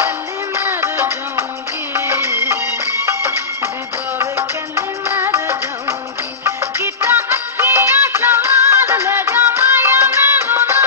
कल्ली मर जाऊंगी, दीदार कल्ली मर जाऊंगी। गीता अखियां सवाल ले जा माया मैनू ना।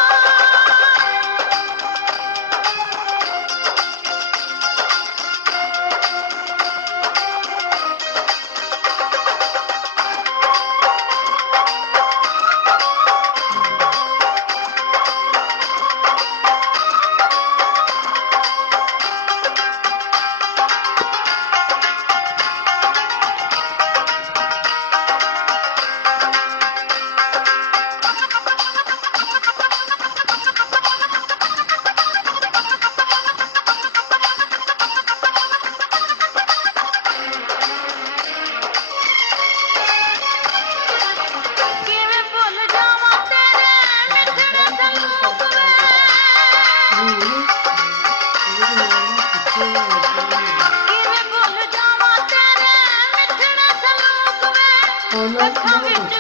किवें भुल जावां तेरे मिठड़े सलूक वे, किवें भुल जावां तेरे मिठड़े सलूक वे। अखां विच